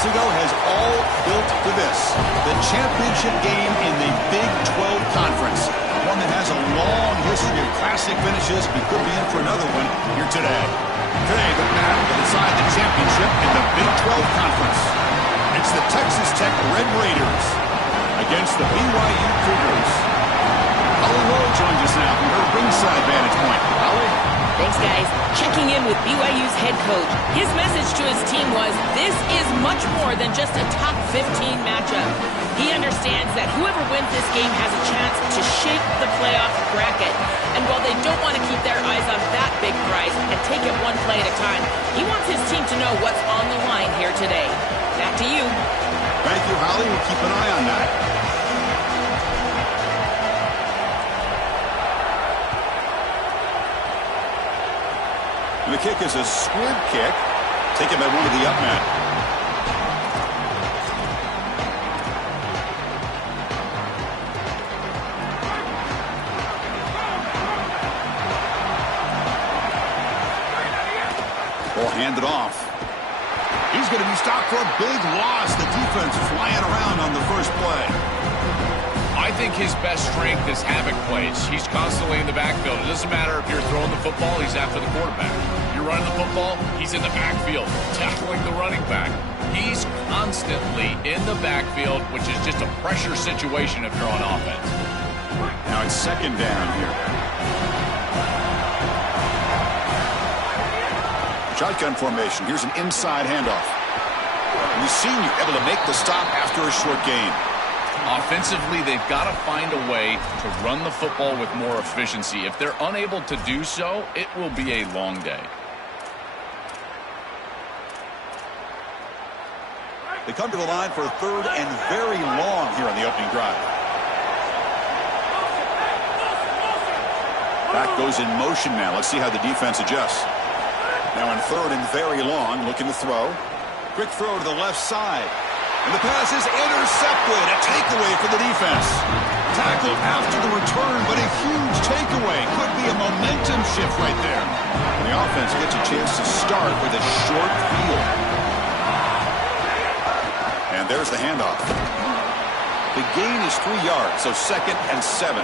months ago has all built to this. The championship game in the Big 12 Conference. One that has a long history of classic finishes. We could be in for another one here today. Today, the battle to decide the championship in the Big 12 Conference. It's the Texas Tech Red Raiders against the BYU Cougars. Holly Rowe joins us now from her ringside vantage point. Holly? Thanks, guys. Checking in with BYU's head coach. His message to his team was, this is much more than just a top 15 matchup. He understands that whoever wins this game has a chance to shape the playoff bracket. And while they don't want to keep their eyes on that big prize and take it one play at a time, he wants his team to know what's on the line here today. Back to you. Thank you, Holly. We'll keep an eye on that. The kick is a squib kick, taken by one of the up men. Ball handed off. He's going to be stopped for a big loss. The defense flying around on the first play. I think his best strength is havoc plays. He's constantly in the backfield. It doesn't matter if you're throwing the football, he's after the quarterback. You're running the football, he's in the backfield, tackling the running back. He's constantly in the backfield, which is just a pressure situation if you're on offense. Now it's second down here. Shotgun formation. Here's an inside handoff. And we've seen you able to make the stop after a short gain. Offensively, they've got to find a way to run the football with more efficiency. If they're unable to do so, it will be a long day. They come to the line for a third and very long here on the opening drive. Back goes in motion now. Let's see how the defense adjusts. Now in third and very long, looking to throw. Quick throw to the left side. And the pass is intercepted. A takeaway for the defense. Tackled after the return, but a huge takeaway. Could be a momentum shift right there. And the offense gets a chance to start with a short field. And there's the handoff. The gain is 3 yards, so 2nd and 7.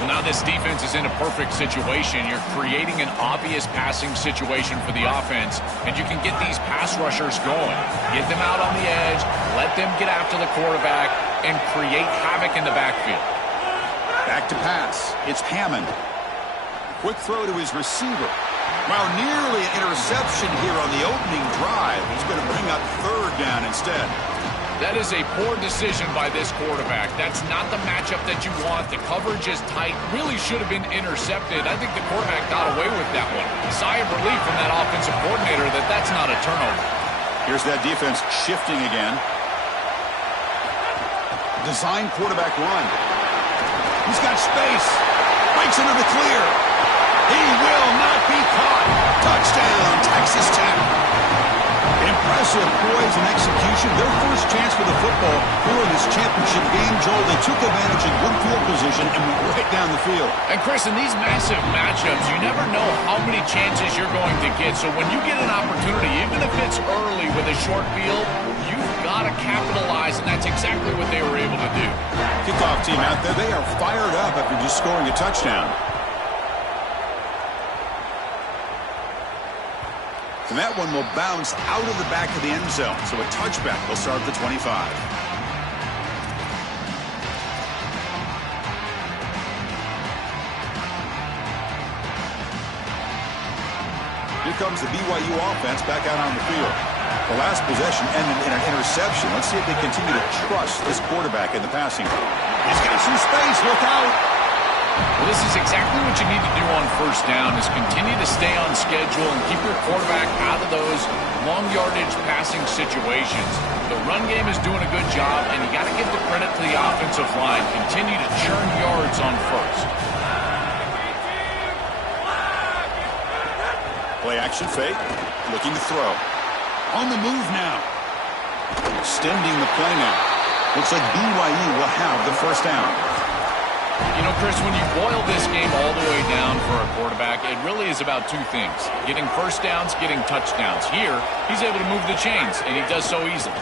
Well, now this defense is in a perfect situation. You're creating an obvious passing situation for the offense, and you can get these pass rushers going. Get them out on the edge, let them get after the quarterback, and create havoc in the backfield. Back to pass. It's Hammond. Quick throw to his receiver. Wow, nearly an interception here on the opening drive. He's going to bring up third down instead. That is a poor decision by this quarterback. That's not the matchup that you want. The coverage is tight. Really should have been intercepted. I think the quarterback got away with that one. A sigh of relief from that offensive coordinator that that's not a turnover. Here's that defense shifting again. Design quarterback run. He's got space. Breaks into the clear. He will not be caught. Touchdown, Texas Tech. Impressive poise and execution. Their first chance for the football here in this championship game, Joel. They took advantage of good field position and went right down the field. And Chris, in these massive matchups, you never know how many chances you're going to get. So when you get an opportunity, even if it's early with a short field, you've got to capitalize, and that's exactly what they were able to do. Kickoff team out there, they are fired up after just scoring a touchdown. And that one will bounce out of the back of the end zone. So a touchback will start at the 25. Here comes the BYU offense back out on the field. The last possession ended in an interception. Let's see if they continue to trust this quarterback in the passing game. He's got some space. Look out. Well, this is exactly what you need to do on first down, is continue to stay on schedule and keep your quarterback out of those long yardage passing situations. The run game is doing a good job, and you got to give the credit to the offensive line. Continue to churn yards on first. Play action fake. Looking to throw. On the move now. Extending the play now. Looks like BYU will have the first down. You know, Chris, when you boil this game all the way down for a quarterback, it really is about two things. Getting first downs, getting touchdowns. Here, he's able to move the chains, and he does so easily.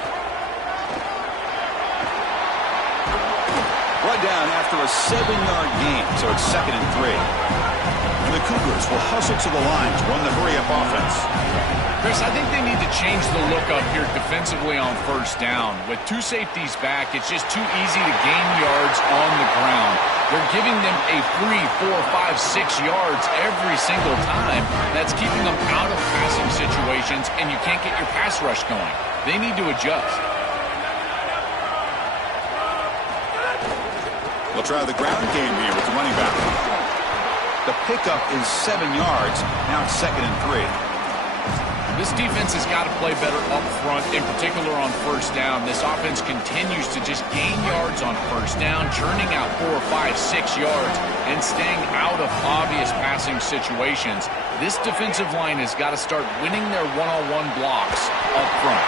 Brought down after a 7-yard gain, so it's 2nd and 3. And the Cougars will hustle to the line to run the hurry-up offense. Chris, I think they need to change the look up here defensively on first down. With two safeties back, it's just too easy to gain yards on the ground. They're giving them a free 4, 5, 6 yards every single time. That's keeping them out of passing situations, and you can't get your pass rush going. They need to adjust. We'll try the ground game here with the running back. The pickup is 7 yards. Now it's 2nd and 3. This defense has got to play better up front, in particular on first down. This offense continues to just gain yards on first down, churning out 4, 5, 6 yards, and staying out of obvious passing situations. This defensive line has got to start winning their one-on-one blocks up front.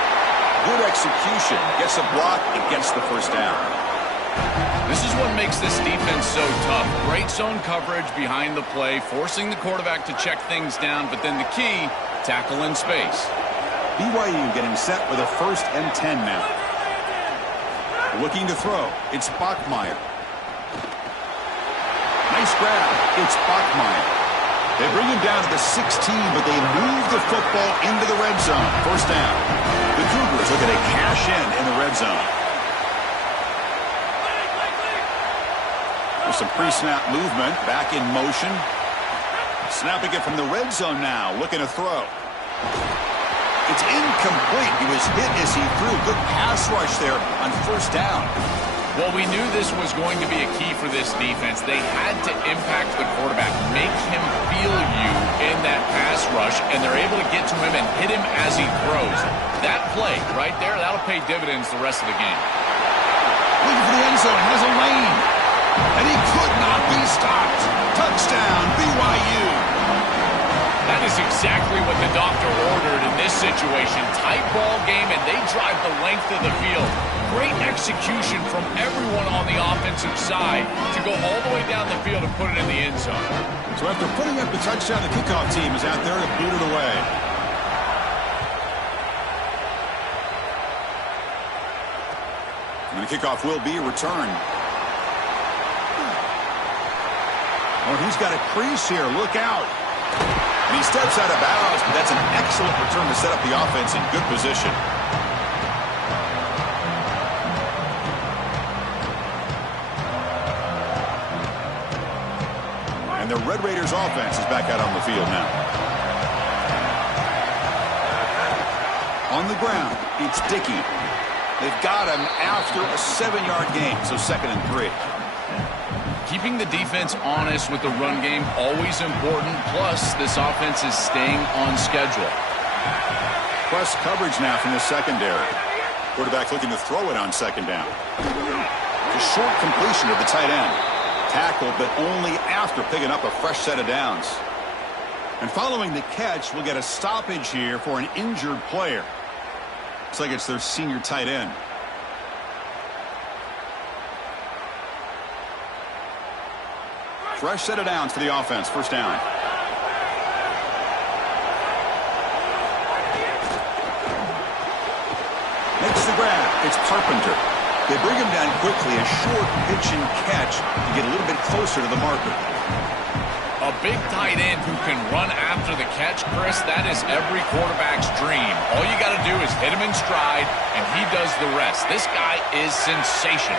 Good execution. Gets a block and gets the first down. This is what makes this defense so tough. Great zone coverage behind the play, forcing the quarterback to check things down, but then the key, tackle in space. BYU getting set with a 1st and 10 now. Looking to throw. It's Bachmeier. Nice grab. It's Bachmeier. They bring him down to the 16, but they move the football into the red zone. First down. The Cougars looking to cash in the red zone. There's some pre-snap movement. Back in motion. Snapping it from the red zone now. Looking to throw. It's incomplete. He was hit as he threw. Good pass rush there on first down. Well, we knew this was going to be a key for this defense. They had to impact the quarterback, make him feel you in that pass rush, and they're able to get to him and hit him as he throws. That play right there, that'll pay dividends the rest of the game. Looking for the end zone. Has a lane. And he could not be stopped. Touchdown, BYU. That is exactly what the doctor ordered in this situation. Tight ball game, and they drive the length of the field. Great execution from everyone on the offensive side to go all the way down the field and put it in the end zone. So after putting up the touchdown, the kickoff team is out there to boot it away. And the kickoff will be a return. Oh, he's got a crease here. Look out. And he steps out of bounds, but that's an excellent return to set up the offense in good position. And the Red Raiders offense is back out on the field now. On the ground, it's Dickey. They've got him after a 7-yard gain, so 2nd and 3. Keeping the defense honest with the run game, always important. Plus, this offense is staying on schedule. Press coverage now from the secondary. Quarterback looking to throw it on 2nd down. A short completion to the tight end. Tackled, but only after picking up a fresh set of downs. And following the catch, we'll get a stoppage here for an injured player. Looks like it's their senior tight end. Fresh set of downs for the offense. First down. Makes the grab. It's Carpenter. They bring him down quickly. A short pitch and catch to get a little bit closer to the marker. A big tight end who can run after the catch, Chris, that is every quarterback's dream. All you got to do is hit him in stride, and he does the rest. This guy is sensational.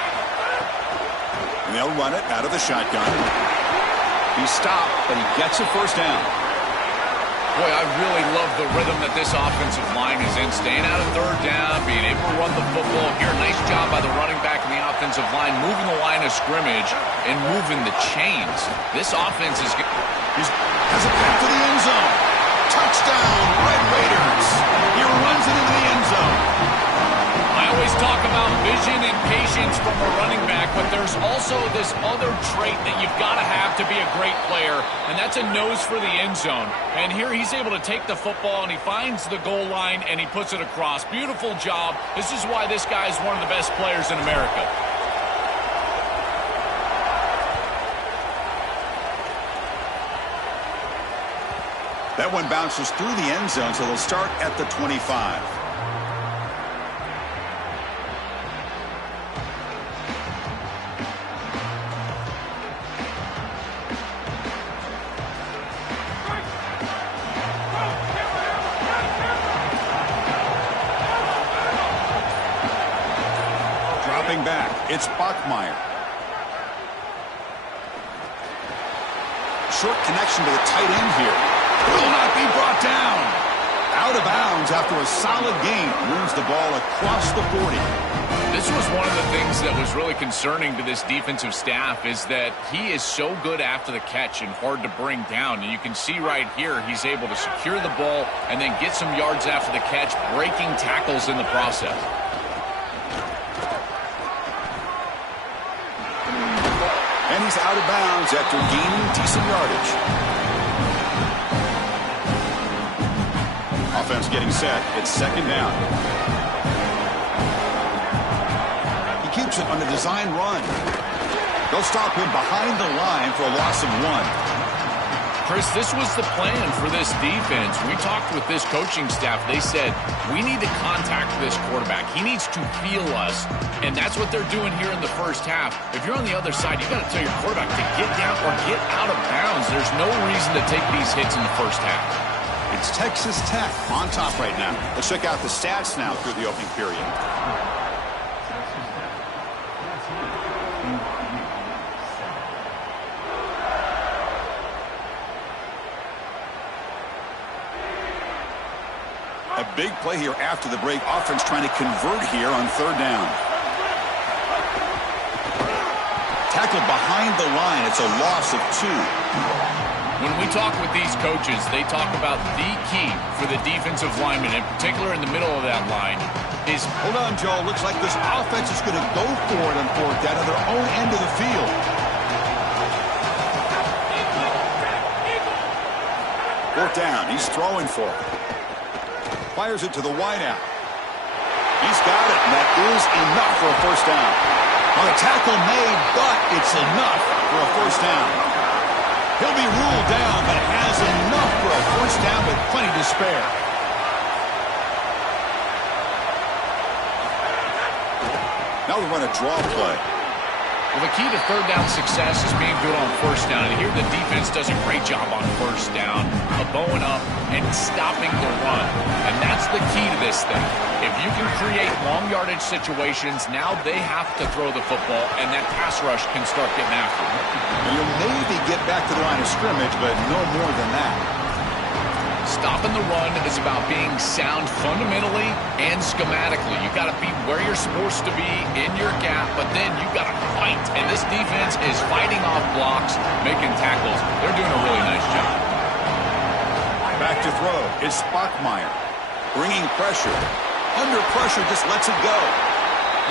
And they'll run it out of the shotgun. He stopped, but he gets a first down. Boy, I really love the rhythm that this offensive line is in. Staying out of third down, being able to run the football here. Nice job by the running back and the offensive line, moving the line of scrimmage and moving the chains. This offense is... Has a pass to the end zone. Touchdown, Red Raiders. He runs it into the end zone. I always talk about vision and patience from a running back, but there's also this other trait that you've got to have to be a great player, and that's a nose for the end zone. And here he's able to take the football, and he finds the goal line, and he puts it across. Beautiful job. This is why this guy is one of the best players in America. That one bounces through the end zone, so they'll start at the 25. Dropping back, it's Bachmeier. Short connection to the tight end here. Will not be brought down. Out of bounds after a solid gain. Moves the ball across the 40. This was one of the things that was really concerning to this defensive staff is that he is so good after the catch and hard to bring down. And you can see right here he's able to secure the ball and then get some yards after the catch, breaking tackles in the process. And he's out of bounds after gaining decent yardage. Offense getting set. It's second down. He keeps it on a design run. They'll stop him behind the line for a loss of 1. Chris, this was the plan for this defense. We talked with this coaching staff. They said, we need to contact this quarterback. He needs to feel us. And that's what they're doing here in the first half. If you're on the other side, you got to tell your quarterback to get down or get out of bounds. There's no reason to take these hits in the first half. It's Texas Tech on top right now. Let's check out the stats now through the opening period. A big play here after the break. Offense trying to convert here on third down. Tackled behind the line. It's a loss of 2. When we talk with these coaches, they talk about the key for the defensive lineman, in particular in the middle of that line, is... Hold on, Joe. Looks like this offense is going to go for it on fourth down at their own end of the field. Fourth down. He's throwing for it. Fires it to the wideout. He's got it, and that is enough for a first down. On a tackle made, but it's enough for a first down. He'll be ruled down, but has enough for a first down with plenty to spare. Now we run a draw play. Well, the key to third down success is being good on first down. And here the defense does a great job on first down, bowing up and stopping the run. And that's the key to this thing. If you can create long yardage situations, now they have to throw the football, and that pass rush can start getting after them. And you'll maybe get back to the line of scrimmage, but no more than that. Stopping the run is about being sound fundamentally and schematically. You got to be where you're supposed to be in your gap, but then you got to fight. And this defense is fighting off blocks, making tackles. They're doing a really nice job. Back to throw. It's Bachmeier. Bringing pressure. Under pressure, just lets it go.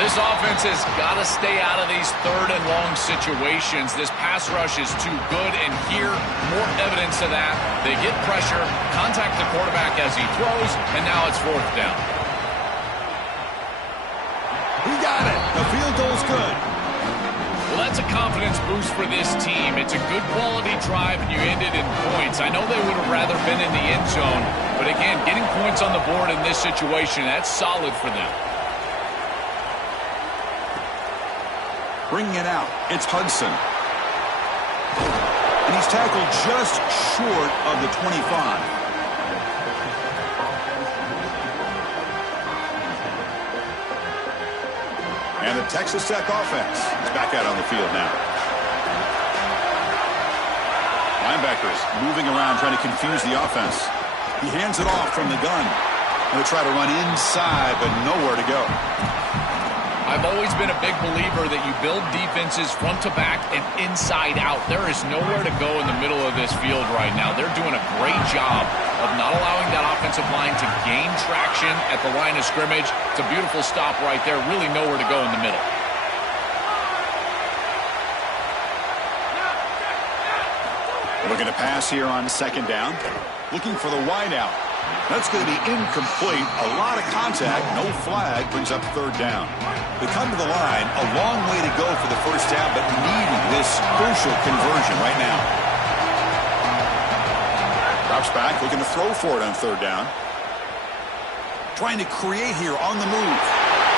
This offense has got to stay out of these third and long situations. This pass rush is too good, and here, more evidence of that. They get pressure, contact the quarterback as he throws, and now it's fourth down. He got it. The field goal's good. Well, that's a confidence boost for this team. It's a good quality drive, and you ended in points. I know they would have rather been in the end zone, but again, getting points on the board in this situation, that's solid for them. Bringing it out, it's Hudson. And he's tackled just short of the 25. And the Texas Tech offense is back out on the field now. Linebackers moving around trying to confuse the offense. He hands it off from the gun. Going to try to run inside, but nowhere to go. I've always been a big believer that you build defenses front to back and inside out. There is nowhere to go in the middle of this field right now. They're doing a great job of not allowing that offensive line to gain traction at the line of scrimmage. It's a beautiful stop right there. Really nowhere to go in the middle. Looking to pass here on second down. Looking for the wideout. That's going to be incomplete. A lot of contact. No flag. Brings up third down. They come to the line. A long way to go for the first down, but needing this crucial conversion right now. Drops back, looking to throw for it on third down. Trying to create here on the move.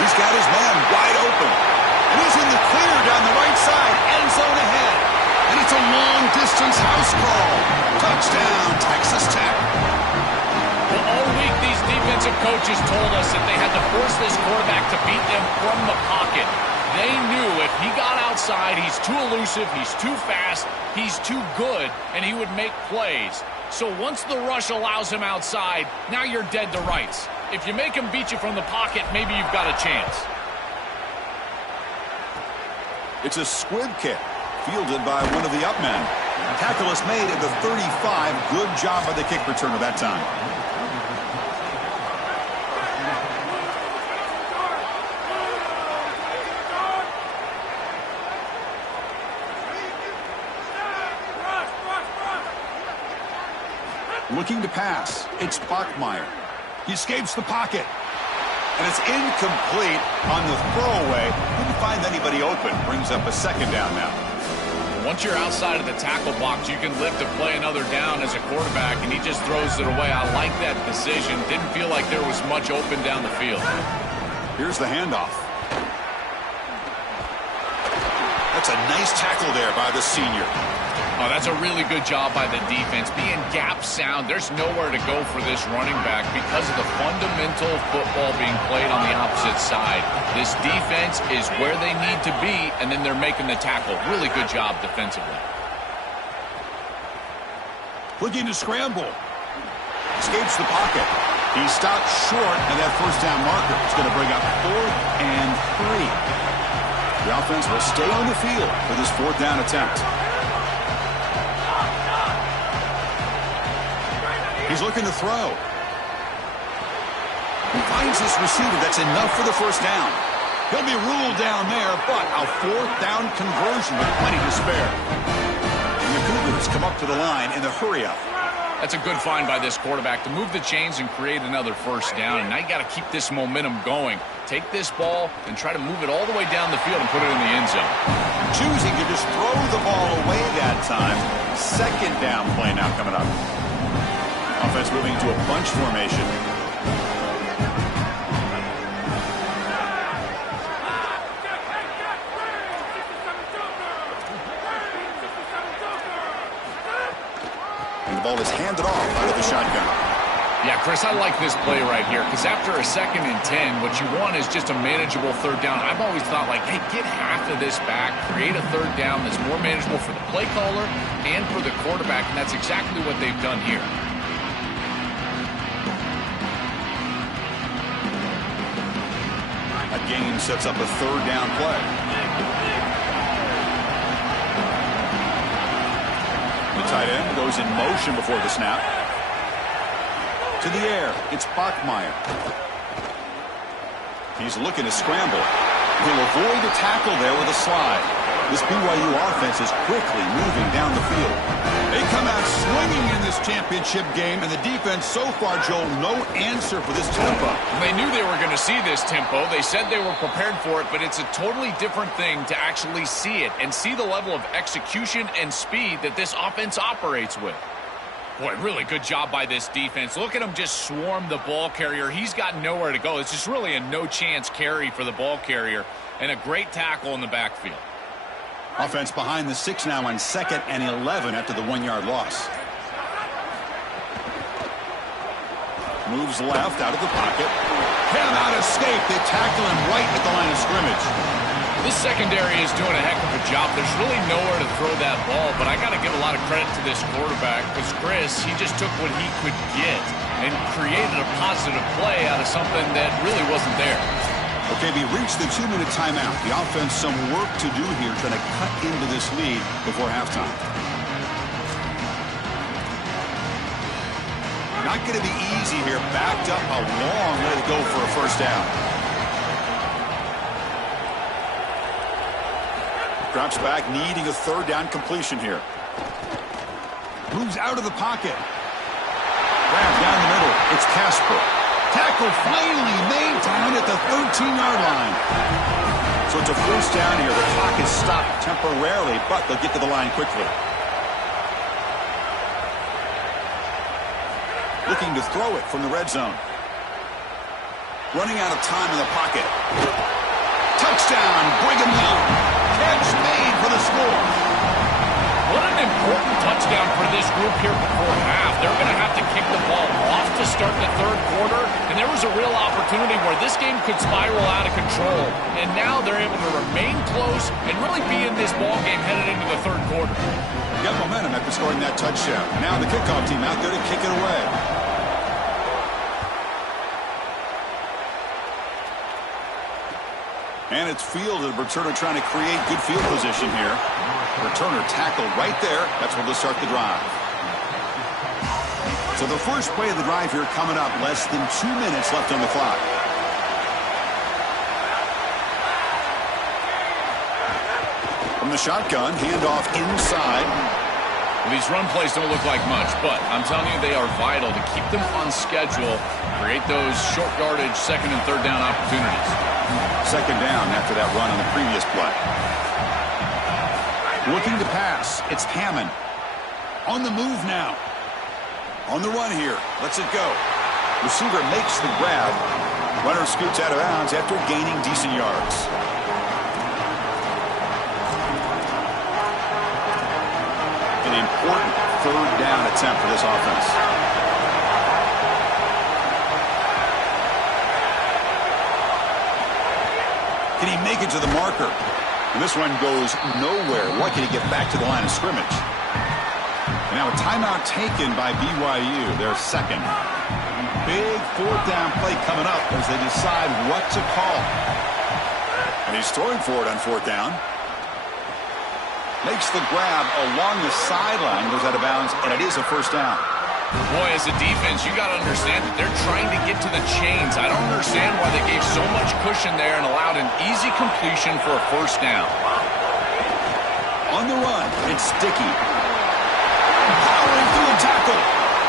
He's got his man wide open. And he's in the clear down the right side, end zone ahead. And it's a long-distance house call. Touchdown, Texas Tech. Well, all week, these defensive coaches told us that they had to force this quarterback to beat them from the pocket. They knew if he got outside, he's too elusive, he's too fast, he's too good, and he would make plays. So once the rush allows him outside, now you're dead to rights. If you make him beat you from the pocket, maybe you've got a chance. It's a squib kick, fielded by one of the up men. Tackle is made at the 35. Good job by the kick returner that time. Looking to pass. It's Bachmeier. He escapes the pocket. And it's incomplete on the throwaway. Couldn't find anybody open. Brings up a second down now. Once you're outside of the tackle box, you can live to play another down as a quarterback, and he just throws it away. I like that decision. Didn't feel like there was much open down the field. Here's the handoff. That's a nice tackle there by the senior. Oh, that's a really good job by the defense. Being gap sound, there's nowhere to go for this running back because of the fundamental football being played on the opposite side. This defense is where they need to be, and then they're making the tackle. Really good job defensively. Looking to scramble. Escapes the pocket. He stopped short, and that first down marker is going to bring up 4th and 3. The offense will stay on the field for this 4th down attempt. He's looking to throw. He finds his receiver. That's enough for the first down. He'll be ruled down there, but a 4th down conversion with plenty to spare. And the Cougars come up to the line in the hurry-up. That's a good find by this quarterback to move the chains and create another first down. And now you got to keep this momentum going. Take this ball and try to move it all the way down the field and put it in the end zone. Choosing to just throw the ball away that time. Second down play now coming up. Offense moving to a bunch formation. And the ball is handed off out of the shotgun. Yeah, Chris, I like this play right here because after a 2nd and 10, what you want is just a manageable third down. I've always thought, like, hey, get half of this back, create a third down that's more manageable for the play caller and for the quarterback, and that's exactly what they've done here. That gain sets up a 3rd down play. The tight end goes in motion before the snap. To the air, it's Bachmeier. He's looking to scramble. He'll avoid the tackle there with a slide. This BYU offense is quickly moving down the field. They come out swinging in this championship game, and the defense so far, Joel, no answer for this tempo. They knew they were going to see this tempo. They said they were prepared for it, but it's a totally different thing to actually see it and see the level of execution and speed that this offense operates with. Boy, really good job by this defense. Look at him just swarm the ball carrier. He's got nowhere to go. It's just really a no-chance carry for the ball carrier, and a great tackle in the backfield. Offense behind the 6 now on 2nd and 11 after the 1-yard loss. Moves left out of the pocket. Cannot escape. They tackle him right at the line of scrimmage. This secondary is doing a heck of a job. There's really nowhere to throw that ball, but I got to give a lot of credit to this quarterback because Chris, he just took what he could get and created a positive play out of something that really wasn't there. Okay, we reached the 2-minute timeout. The offense some work to do here trying to cut into this lead before halftime. Not going to be easy here. Backed up a long way to go for a first down. Drops back, needing a 3rd down completion here. Moves out of the pocket. Grab down the middle. It's Casper. Tackle finally made down at the 13-yard line. So it's a first down here. The clock is stopped temporarily, but they'll get to the line quickly. looking to throw it from the red zone. Running out of time in the pocket. Touchdown, Brigham Young. Catch made for the score. What an important touchdown for this group here before half. They're going to have to kick the ball off to start the third quarter, and there was a real opportunity where this game could spiral out of control, and now they're able to remain close and really be in this ball game headed into the third quarter. Got momentum after scoring that touchdown. Now the kickoff team out there to kick it away. And it's fielded. Returner trying to create good field position here. Returner tackled right there. That's where they'll start the drive. So the first play of the drive here coming up. Less than 2 minutes left on the clock. From the shotgun, handoff inside. Well, these run plays don't look like much, but I'm telling you they are vital to keep them on schedule, create those short yardage second and third down opportunities. Second down after that run on the previous play. Looking to pass. It's Hammond. On the move now. On the run here. Lets it go. Receiver makes the grab. Runner scoots out of bounds after gaining decent yards. An important third down attempt for this offense. Can he make it to the marker? And this one goes nowhere. What, can he get back to the line of scrimmage? And now a timeout taken by BYU. Their second. Big fourth down play coming up as they decide what to call. And he's throwing for it on fourth down. Makes the grab along the sideline. Goes out of bounds, and it is a first down. Boy, as a defense, you got to understand that they're trying to get to the chains. I don't understand why they gave so much cushion there and allowed an easy completion for a first down. On the run, it's Sticky. Powering through a tackle.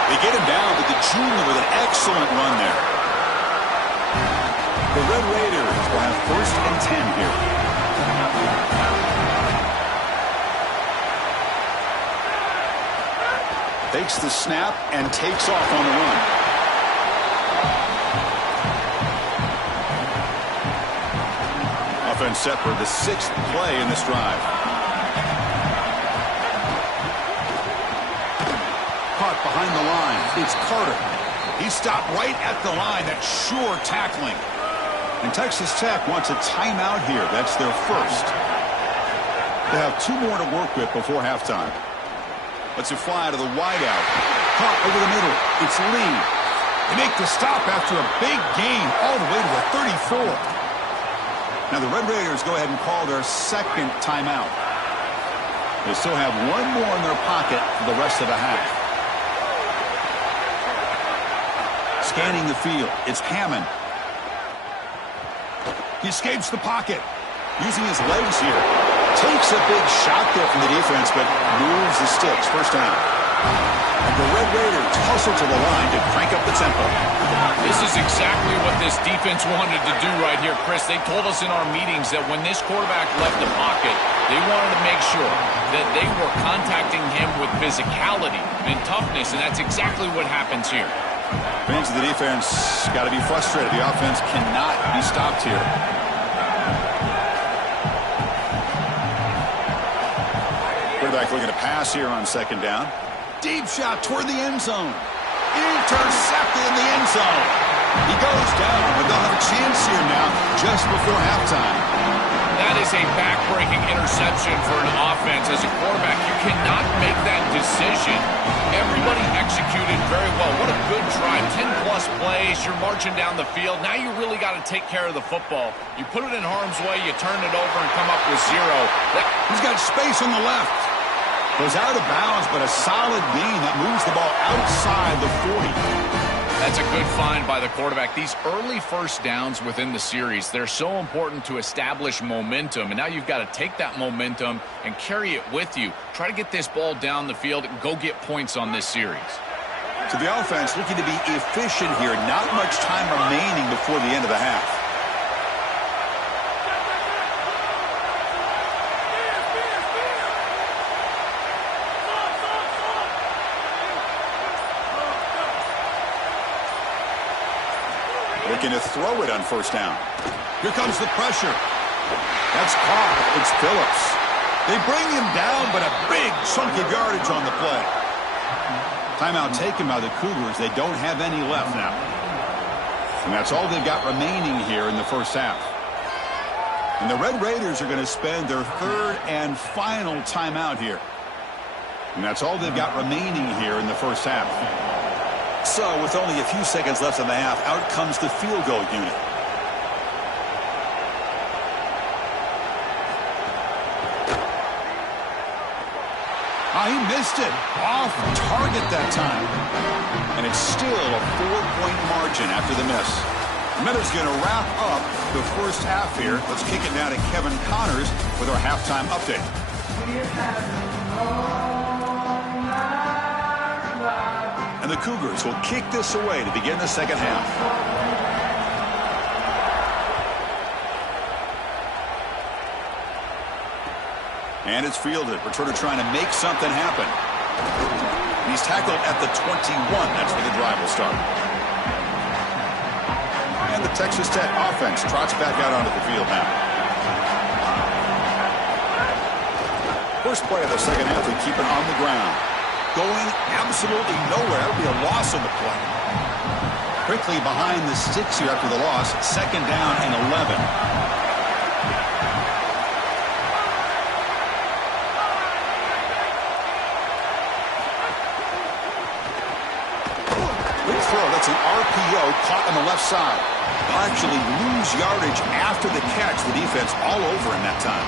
They get him down, but the junior with an excellent run there. The Red Raiders will have first and 10 here. Takes the snap and takes off on the run. Offense set for the 6th play in this drive. Caught behind the line. It's Carter. He stopped right at the line. That's sure tackling. And Texas Tech wants a timeout here. That's their first. They have 2 more to work with before halftime. Lets it fly to the wideout. Caught over the middle. It's Lee. They make the stop after a big gain all the way to the 34. Now the Red Raiders go ahead and call their second timeout. They still have 1 more in their pocket for the rest of the half. Scanning the field. It's Hammond. He escapes the pocket. Using his legs here. Takes a big shot there from the defense, but moves the sticks. First down. And the Red Raiders hustle to the line to crank up the tempo. This is exactly what this defense wanted to do right here, Chris. They told us in our meetings that when this quarterback left the pocket, they wanted to make sure that they were contacting him with physicality and toughness, and that's exactly what happens here. Fans of the defense got to be frustrated. The offense cannot be stopped here. Quarterback looking to pass here on second down. Deep shot toward the end zone. Intercepted in the end zone. He goes down, but they'll have a chance here now just before halftime. That is a back-breaking interception for an offense. As a quarterback, you cannot make that decision. Everybody executed very well. What a good drive. 10-plus plays. You're marching down the field. Now you really got to take care of the football. You put it in harm's way, you turn it over and come up with 0. He's got space on the left. Goes out of bounds, but a solid gain that moves the ball outside the 40. That's a good find by the quarterback. These early first downs within the series, they're so important to establish momentum. And now you've got to take that momentum and carry it with you. Try to get this ball down the field and go get points on this series. So the offense looking to be efficient here. Not much time remaining before the end of the half. looking to throw it on first down. Here comes the pressure. That's caught. It's Phillips. They bring him down, but a big chunk of yardage on the play. Timeout taken by the Cougars. They don't have any left now. And that's all they've got remaining here in the first half. And the Red Raiders are going to spend their third and final timeout here. And that's all they've got remaining here in the first half. So with only a few seconds left in the half, out comes the field goal unit. He missed it. Off target that time. And it's still a 4-point margin after the miss. Miller's going to wrap up the first half here. Let's kick it now to Kevin Connors with our halftime update. And the Cougars will kick this away to begin the second half. And it's fielded. Returner trying to make something happen. He's tackled at the 21. That's where the drive will start. And the Texas Tech offense trots back out onto the field now. First play of the second half, we keep it on the ground. Going absolutely nowhere. It'll be a loss on the play. Quickly behind the sticks here after the loss. Second down and 11. That's an RPO caught on the left side. They'll actually lose yardage after the catch. The defense all over in that time.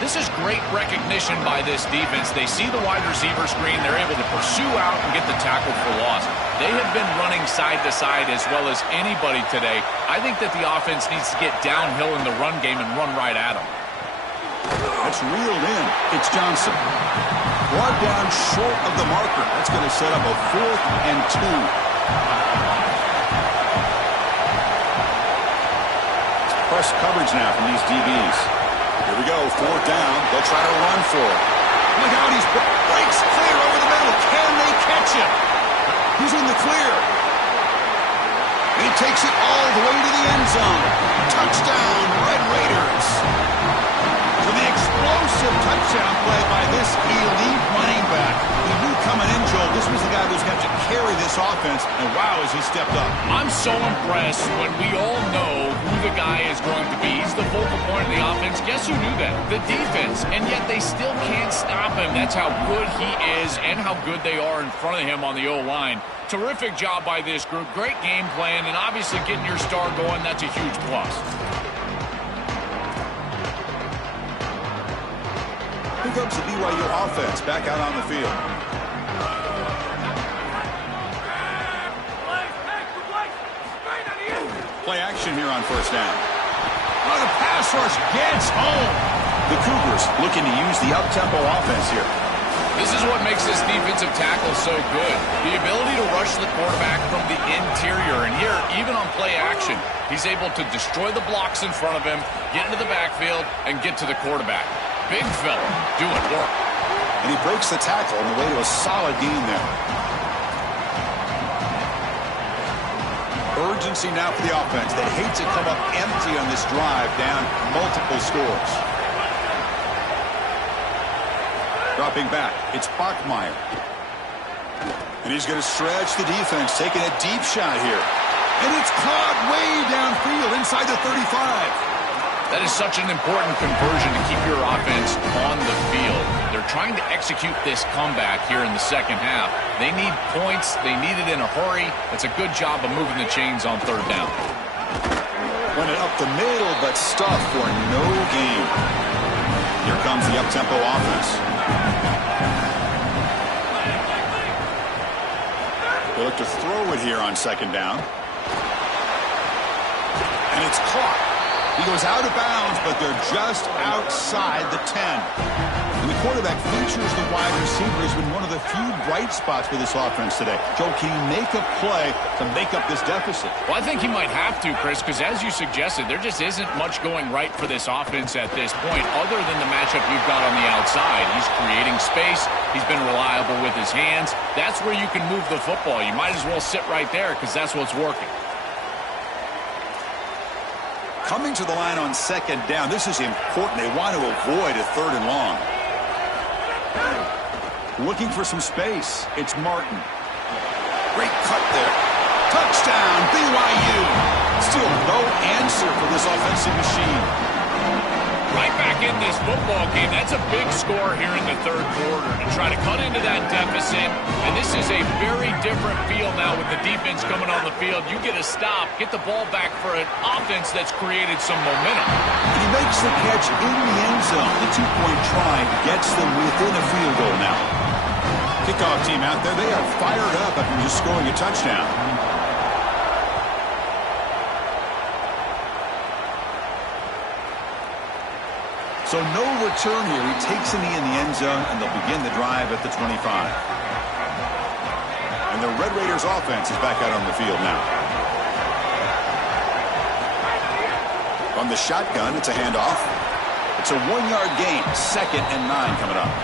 This is great recognition by this defense. They see the wide receiver screen. They're able to pursue out and get the tackle for loss. They have been running side to side as well as anybody today. I think that the offense needs to get downhill in the run game and run right at them. That's reeled in. It's Johnson. Brought down short of the marker. That's going to set up a 4th and 2. Press coverage now from these DBs. Here we go, 4th down. They'll try to run for it. Look out, he breaks clear over the middle. Can they catch him? He's in the clear. He takes it all the way to the end zone. Touchdown, Red Raiders. For the explosive touchdown play by this elite running back. We knew coming in, Joel, this was the guy who's going to carry this offense, and wow, has he stepped up. I'm so impressed when we all know who the guy is going to be. He's the focal point of the offense. Guess who knew that? The defense. And yet they still can't stop him. That's how good he is and how good they are in front of him on the O-line. Terrific job by this group. Great game plan, and obviously getting your star going, that's a huge plus. Here comes the BYU offense back out on the field. Play action here on first down. Oh, the pass rush gets home. The Cougars looking to use the up-tempo offense here. This is what makes this defensive tackle so good. The ability to rush the quarterback from the interior. And here, even on play action, he's able to destroy the blocks in front of him, get into the backfield, and get to the quarterback. Big fella doing work. And he breaks the tackle on the way to a solid gain there. Urgency now for the offense. They hate to come up empty on this drive, down multiple scores. Dropping back, it's Bachmeier. And he's going to stretch the defense, taking a deep shot here. And it's caught way downfield inside the 35. That is such an important conversion to keep your offense on the field. They're trying to execute this comeback here in the second half. They need points. They need it in a hurry. It's a good job of moving the chains on third down. Went it up the middle, but stuffed for no gain. Here comes the up-tempo offense. They look to throw it here on second down. And it's caught. He goes out of bounds, but they're just outside the 10. And the quarterback features the wide receiver. Has been one of the few bright spots for this offense today. Joe, can he make a play to make up this deficit? Well, I think he might have to, Chris, because as you suggested, there just isn't much going right for this offense at this point, other than the matchup you've got on the outside. He's creating space. He's been reliable with his hands. That's where you can move the football. You might as well sit right there because that's what's working. Coming to the line on second down. This is important. They want to avoid a 3rd and long. Looking for some space. It's Martin. Great cut there. Touchdown, BYU. Still no answer for this offensive machine. Right back in this football game. That's a big score here in the 3rd quarter to try to cut into that deficit. And this is a very different feel now with the defense coming on the field. You get a stop, get the ball back for an offense that's created some momentum. And he makes the catch in the end zone. The 2-point try gets them within a field goal now. Kickoff team out there. They are fired up after just scoring a touchdown. So no return here. He takes a knee in the end zone, and they'll begin the drive at the 25. And the Red Raiders offense is back out on the field now. From the shotgun, it's a handoff. It's a 1-yard gain. 2nd and 9 coming up.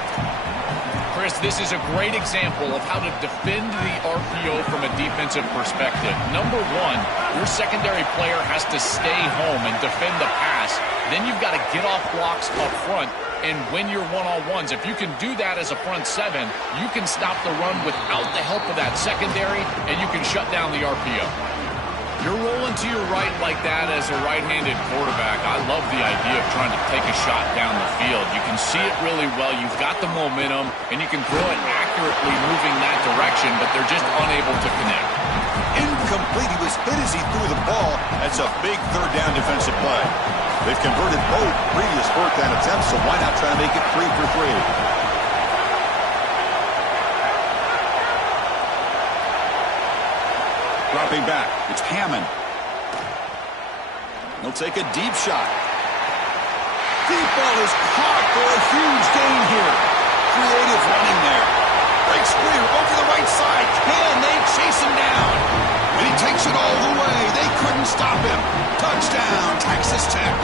Chris, this is a great example of how to defend the RPO from a defensive perspective. Number one, your secondary player has to stay home and defend the pass. Then you've got to get off blocks up front and win your one-on-ones. If you can do that as a front 7, you can stop the run without the help of that secondary, and you can shut down the RPO. You're rolling to your right like that as a right-handed quarterback. I love the idea of trying to take a shot down the field. You can see it really well. You've got the momentum, and you can throw it accurately moving that direction, but they're just unable to connect. Incomplete. He was hit as he threw the ball. That's a big 3rd down defensive play. They've converted both previous 4th down attempts, so why not try to make it 3 for 3? Dropping back, it's Hammond. He'll take a deep shot. Deep ball is caught for a huge gain here. Creative running there. Breaks free over the right side. Can they chase him down? And he takes it all the way. They couldn't stop him. Touchdown, Texas Tech.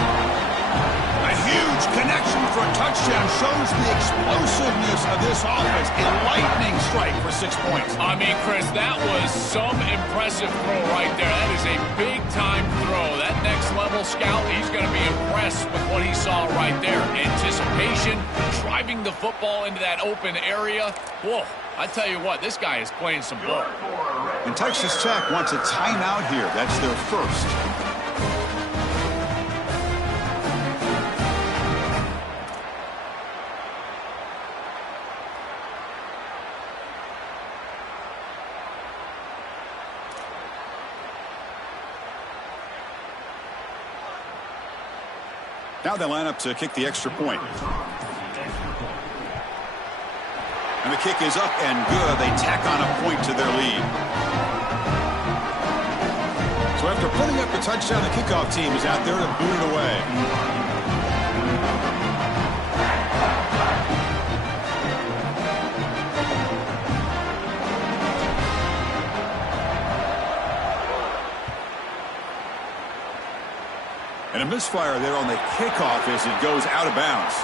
A huge connection for a touchdown shows the explosiveness of this offense. A lightning strike for 6 points. I mean, Chris, that was some impressive throw right there. That is a big-time throw. That next-level scout, he's going to be impressed with what he saw right there. Anticipation, driving the football into that open area. Whoa, I tell you what, this guy is playing some ball. And Texas Tech wants a timeout here. That's their first. Now they line up to kick the extra point. And the kick is up and good. They tack on a point to their lead. So after putting up the touchdown, the kickoff team is out there to boot it away. And a misfire there on the kickoff as it goes out of bounds.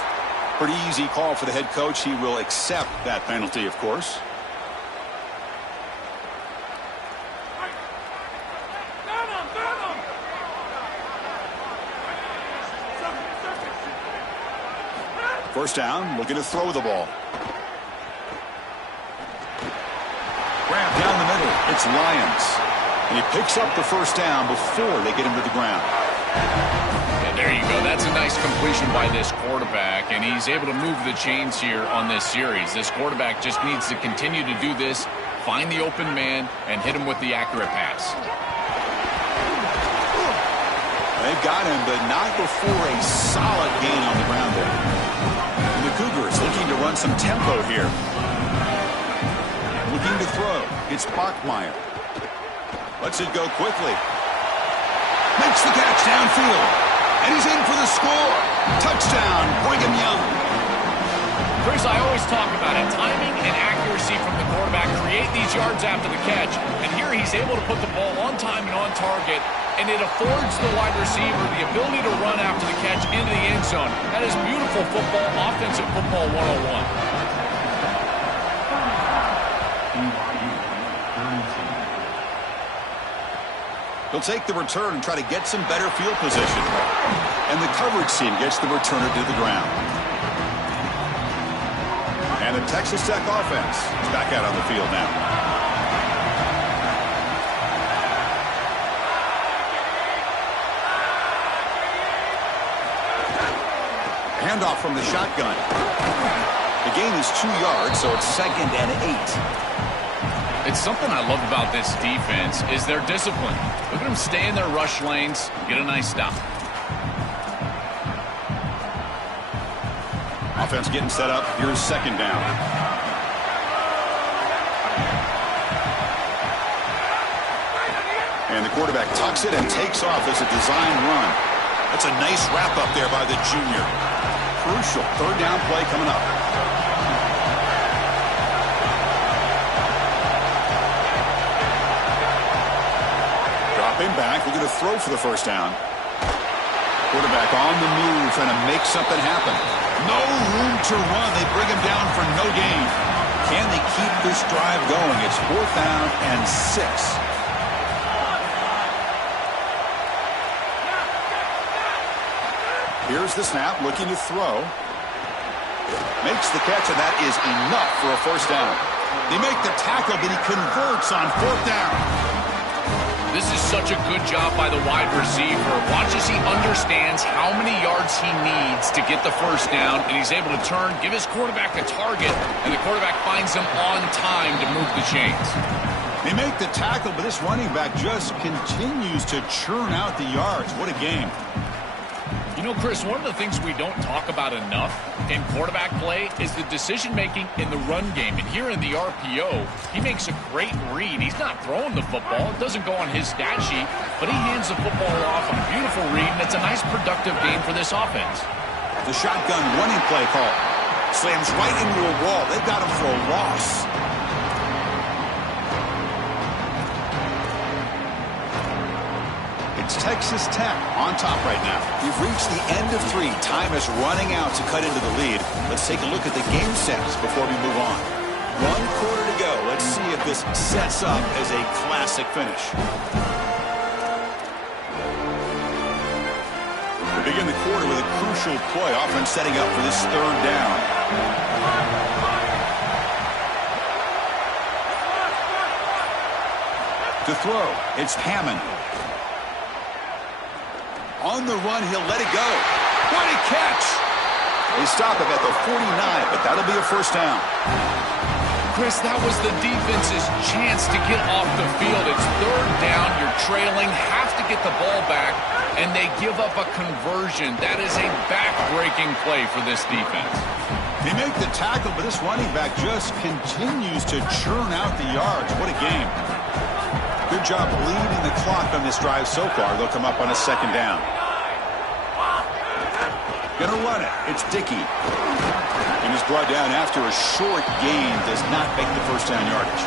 Pretty easy call for the head coach. He will accept that penalty, of course. First down, looking to throw the ball. Grab down the middle. It's Lyons. And he picks up the first down before they get him to the ground. And there you go. That's a nice completion by this quarterback, and he's able to move the chains here on this series. This quarterback just needs to continue to do this, find the open man, and hit him with the accurate pass. They've got him, but not before a solid gain on the ground there. And the Cougars looking to run some tempo here. Looking to throw. It's Bachmeier. Lets it go quickly. Makes the catch downfield. And he's in for the score. Touchdown, Brigham Young. Chris, I always talk about it. Timing and accuracy from the quarterback create these yards after the catch. And here he's able to put the ball on time and on target. And it affords the wide receiver the ability to run after the catch into the end zone. That is beautiful football, offensive football 101. He'll take the return and try to get some better field position. And the coverage team gets the returner to the ground. And the Texas Tech offense is back out on the field now. Handoff from the shotgun. The gain is 2 yards, so it's 2nd and 8. It's something I love about this defense is their discipline. Look at them stay in their rush lanes, get a nice stop. Offense getting set up. Here's 2nd down. And the quarterback tucks it and takes off as a design run. That's a nice wrap up there by the junior. Crucial 3rd down play coming up. Dropping back, looking to throw for the 1st down. Quarterback on the move, trying to make something happen. No room to run. They bring him down for no gain. Can they keep this drive going? It's 4th down and 6. Here's the snap, looking to throw. Makes the catch, and that is enough for a 1st down. They make the tackle, but he converts on 4th down. This is such a good job by the wide receiver. Watch as he understands how many yards he needs to get the 1st down, and he's able to turn, give his quarterback a target, and the quarterback finds him on time to move the chains. They make the tackle, but this running back just continues to churn out the yards. What a game. You know, Chris, one of the things we don't talk about enough in quarterback play is the decision-making in the run game. And here in the RPO, he makes a great read. He's not throwing the football. It doesn't go on his stat sheet, but he hands the football off on a beautiful read, and it's a nice, productive game for this offense. The shotgun running play call. Slams right into a wall. They've got him for a loss. It's Texas Tech on top right now. We've reached the end of 3. Time is running out to cut into the lead. Let's take a look at the game sets before we move on. 1 quarter to go. Let's see if this sets up as a classic finish. We begin the quarter with a crucial play. Offense setting up for this 3rd down. To throw, it's Hammond. On the run, he'll let it go. What a catch! They stop him at the 49, but that'll be a 1st down. Chris, that was the defense's chance to get off the field. It's 3rd down, you're trailing, have to get the ball back, and they give up a conversion. That is a back-breaking play for this defense. They make the tackle, but this running back just continues to churn out the yards. What a game. Good job bleeding the clock on this drive so far. They'll come up on a 2nd down. Gonna run it. It's Dickey. And he's brought down after a short gain. Does not make the 1st down yardage.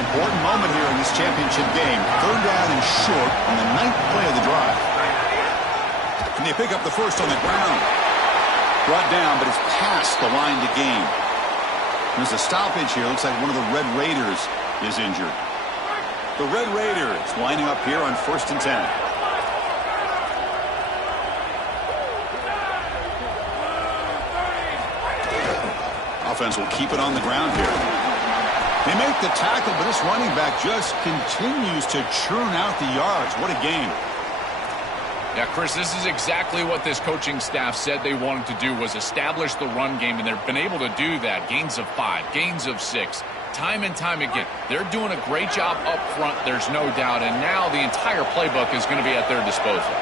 Important moment here in this championship game. 3rd down and short on the 9th play of the drive. And they pick up the 1st on the ground. Brought down, but it's past the line to gain. There's a stoppage here. Looks like one of the Red Raiders is injured. The Red Raiders lining up here on 1st and 10. Offense will keep it on the ground here. They make the tackle, but this running back just continues to churn out the yards. What a game. Yeah, Chris, this is exactly what this coaching staff said they wanted to do, was establish the run game, and they've been able to do that. Gains of 5, gains of 6, time and time again. They're doing a great job up front, there's no doubt, and now the entire playbook is going to be at their disposal.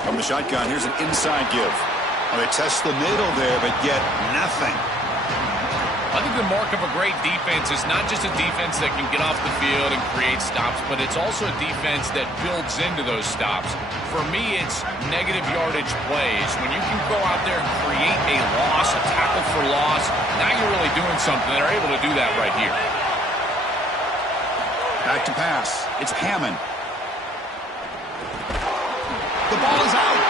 From the shotgun, here's an inside give. Well, they test the middle there, but yet nothing. I think the mark of a great defense is not just a defense that can get off the field and create stops, but it's also a defense that builds into those stops. For me, it's negative yardage plays. When you can go out there and create a loss, a tackle for loss, now you're really doing something. They're able to do that right here. Back to pass. It's Hammond. The ball is out.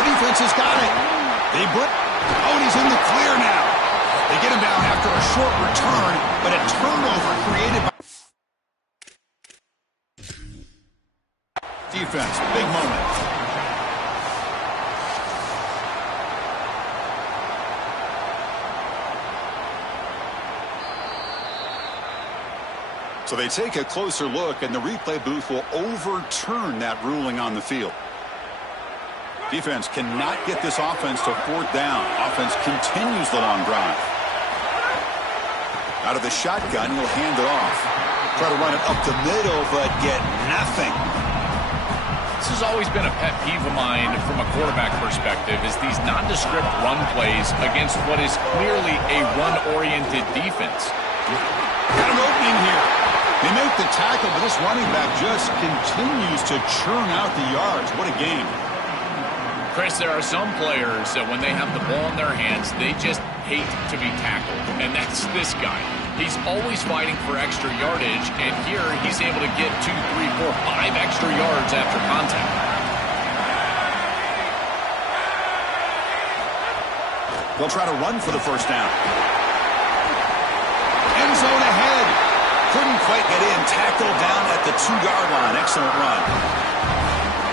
The defense has got it. They Oh, and he's in the clear now. They get him down after a short return, but a turnover created by defense. Big moment. So they take a closer look, and the replay booth will overturn that ruling on the field. Defense cannot get this offense to fourth down. Offense continues the long drive. Out of the shotgun, he'll hand it off. Try to run it up the middle, but get nothing. This has always been a pet peeve of mine from a quarterback perspective, is these nondescript run plays against what is clearly a run-oriented defense. Got an opening here. They make the tackle, but this running back just continues to churn out the yards. What a game. Chris, there are some players that when they have the ball in their hands, they just hate to be tackled. And that's this guy. He's always fighting for extra yardage, and here he's able to get 2, 3, 4, 5 extra yards after contact. They'll try to run for the first down. End zone ahead. Couldn't quite get in. Tackled down at the 2-yard line. Excellent run.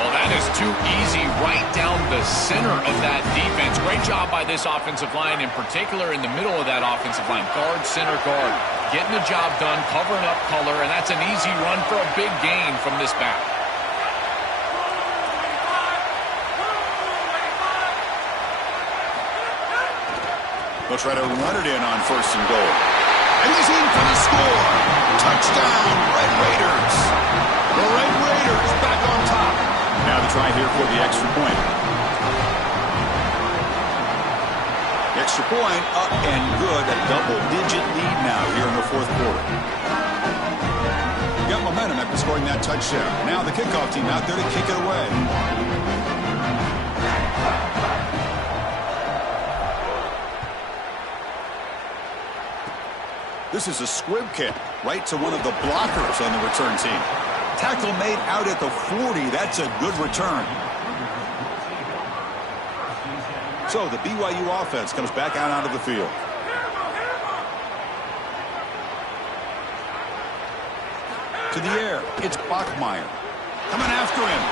Well, that is too easy right down the center of that defense. Great job by this offensive line, in particular in the middle of that offensive line. Guard, center, guard. Getting the job done, covering up color, and that's an easy run for a big gain from this back. They'll try to run it in on first and goal. And he's in for the score. Touchdown, Red Raiders. The Red Raiders back on top. Now the try here for the extra point. The extra point up and good. A double-digit lead now here in the fourth quarter. Got momentum after scoring that touchdown. Now the kickoff team out there to kick it away. This is a squib kick right to one of the blockers on the return team. Tackle made out at the 40. That's a good return. So the BYU offense comes back out onto the field. To the air, it's Bachmeier. Coming after him.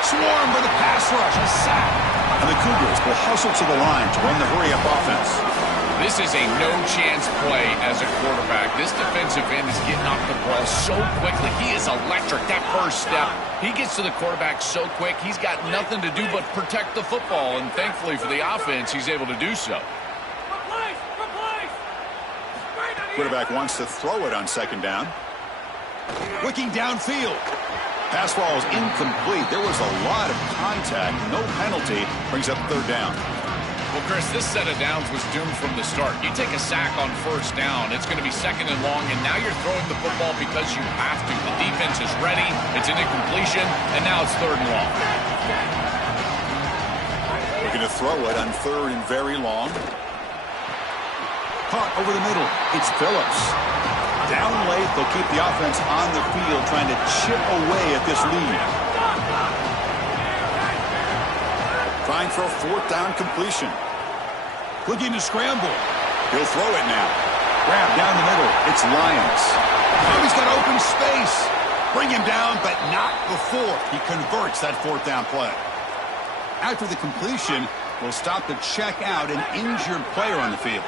Swarm with a pass rush, a sack. And the Cougars will hustle to the line to run the hurry-up offense. This is a no-chance play as a quarterback. This defensive end is getting off the ball so quickly. He is electric. That first step, he gets to the quarterback so quick. He's got nothing to do but protect the football, and thankfully for the offense, he's able to do so. Quarterback wants to throw it on second down. Looking downfield. Pass ball is incomplete. There was a lot of contact. No penalty. Brings up third down. Well, Chris, this set of downs was doomed from the start. You take a sack on first down, it's going to be second and long, and now you're throwing the football because you have to. The defense is ready, it's an incompletion, and now it's third and long. Looking to throw it on third and very long. Caught over the middle. It's Phillips. Down late, they'll keep the offense on the field, trying to chip away at this lead. Trying for a fourth down completion. Looking to scramble. He'll throw it now. Grab down the middle. It's Lyons. Oh, he's got open space. Bring him down, but not before he converts that fourth down play. After the completion, we'll stop to check out an injured player on the field.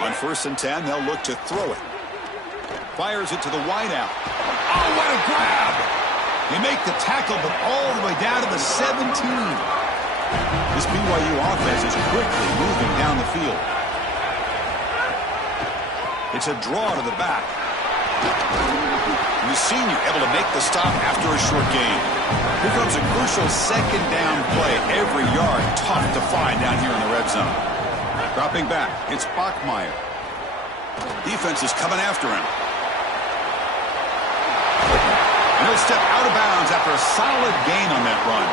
On first and 10, they'll look to throw it. Fires it to the wideout. Oh, what a grab! They make the tackle, but all the way down to the 17. This BYU offense is quickly moving down the field. It's a draw to the back. And the senior able to make the stop after a short gain. Here comes a crucial second down play. Every yard tough to find down here in the red zone. Dropping back, it's Bachmeier. Defense is coming after him. And he'll step out of bounds after a solid gain on that run.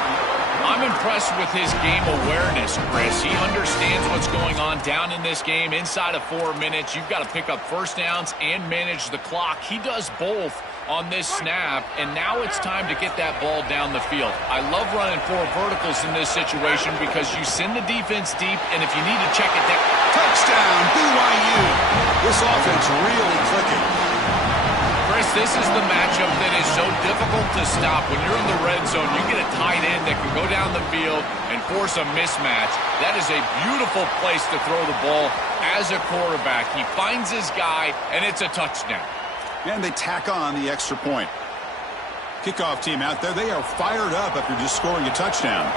I'm impressed with his game awareness, Chris. He understands what's going on down in this game. Inside of 4 minutes, you've got to pick up first downs and manage the clock. He does both on this snap, and now it's time to get that ball down the field. I love running 4 verticals in this situation because you send the defense deep, and if you need to check it down. Touchdown, BYU. This offense really clicking. Chris, this is the matchup that is so difficult to stop. When you're in the red zone, you get a tight end that can go down the field and force a mismatch. That is a beautiful place to throw the ball as a quarterback. He finds his guy, and it's a touchdown. And they tack on the extra point. Kickoff team out there, they are fired up after just scoring a touchdown.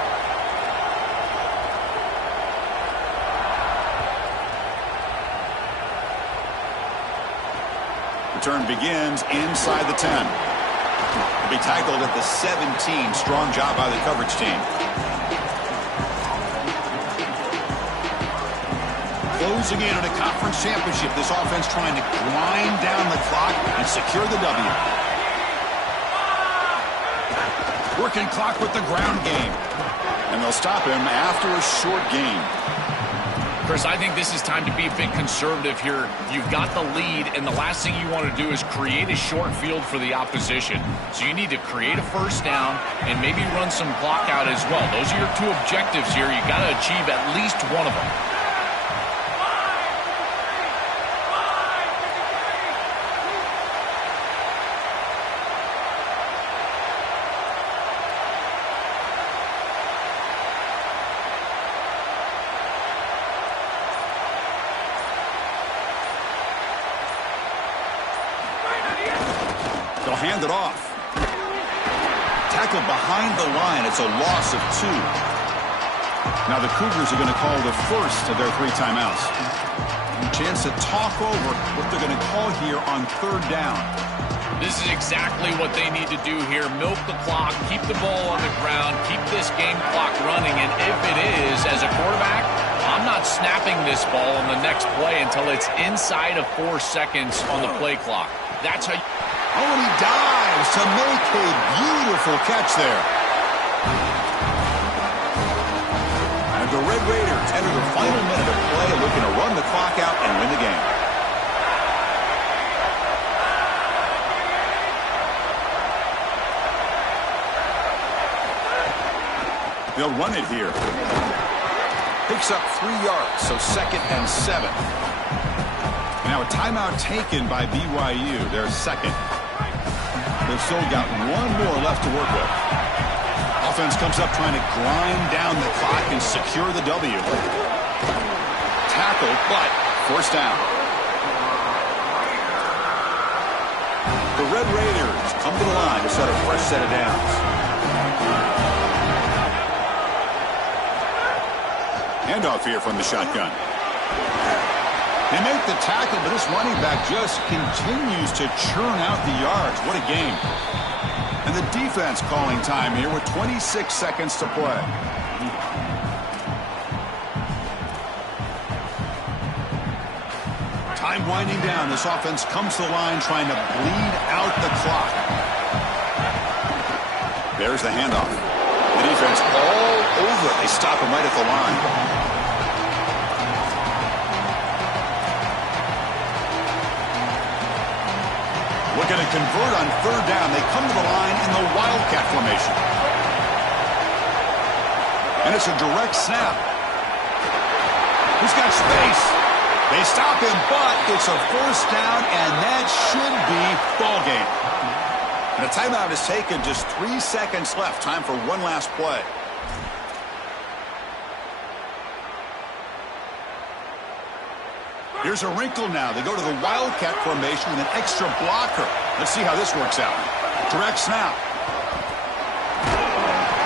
Return begins inside the 10. He'll be tackled at the 17. Strong job by the coverage team. Closing in on a conference championship, this offense trying to grind down the clock and secure the W. Working clock with the ground game. And they'll stop him after a short gain. Chris, I think this is time to be a bit conservative here. You've got the lead, and the last thing you want to do is create a short field for the opposition. So you need to create a first down and maybe run some clock out as well. Those are your 2 objectives here. You've got to achieve at least one of them. They'll hand it off. Tackled behind the line. It's a loss of 2. Now the Cougars are going to call the first of their 3 timeouts. Chance to talk over what they're going to call here on 3rd down. This is exactly what they need to do here. Milk the clock, keep the ball on the ground, keep this game clock running, and if it is, as a quarterback, I'm not snapping this ball on the next play until it's inside of 4 seconds on the play clock. That's how you... Oh, and he dives to make a beautiful catch there. And the Red Raiders enter the final minute of play, looking to run the clock out and win the game. They'll run it here. Picks up 3 yards, so 2nd and 7. Now a timeout taken by BYU, their 2nd. They've still got 1 more left to work with. Offense comes up trying to grind down the clock and secure the W. Tackle, but first down. The Red Raiders come to the line to set a fresh set of downs. Handoff here from the shotgun. They make the tackle, but this running back just continues to churn out the yards. What a game. And the defense calling time here with 26 seconds to play. Time winding down. This offense comes to the line trying to bleed out the clock. There's the handoff. The defense all over it. They stop him right at the line. Looking to convert on 3rd down. They come to the line in the Wildcat formation. And it's a direct snap. Who's got space? They stop him, but it's a first down, and that should be ball game. And a timeout is taken. Just 3 seconds left. Time for one last play. Here's a wrinkle now. They go to the Wildcat formation with an extra blocker. Let's see how this works out. Direct snap.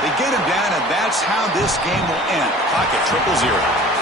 They get him down, and that's how this game will end. Clock at 0-0.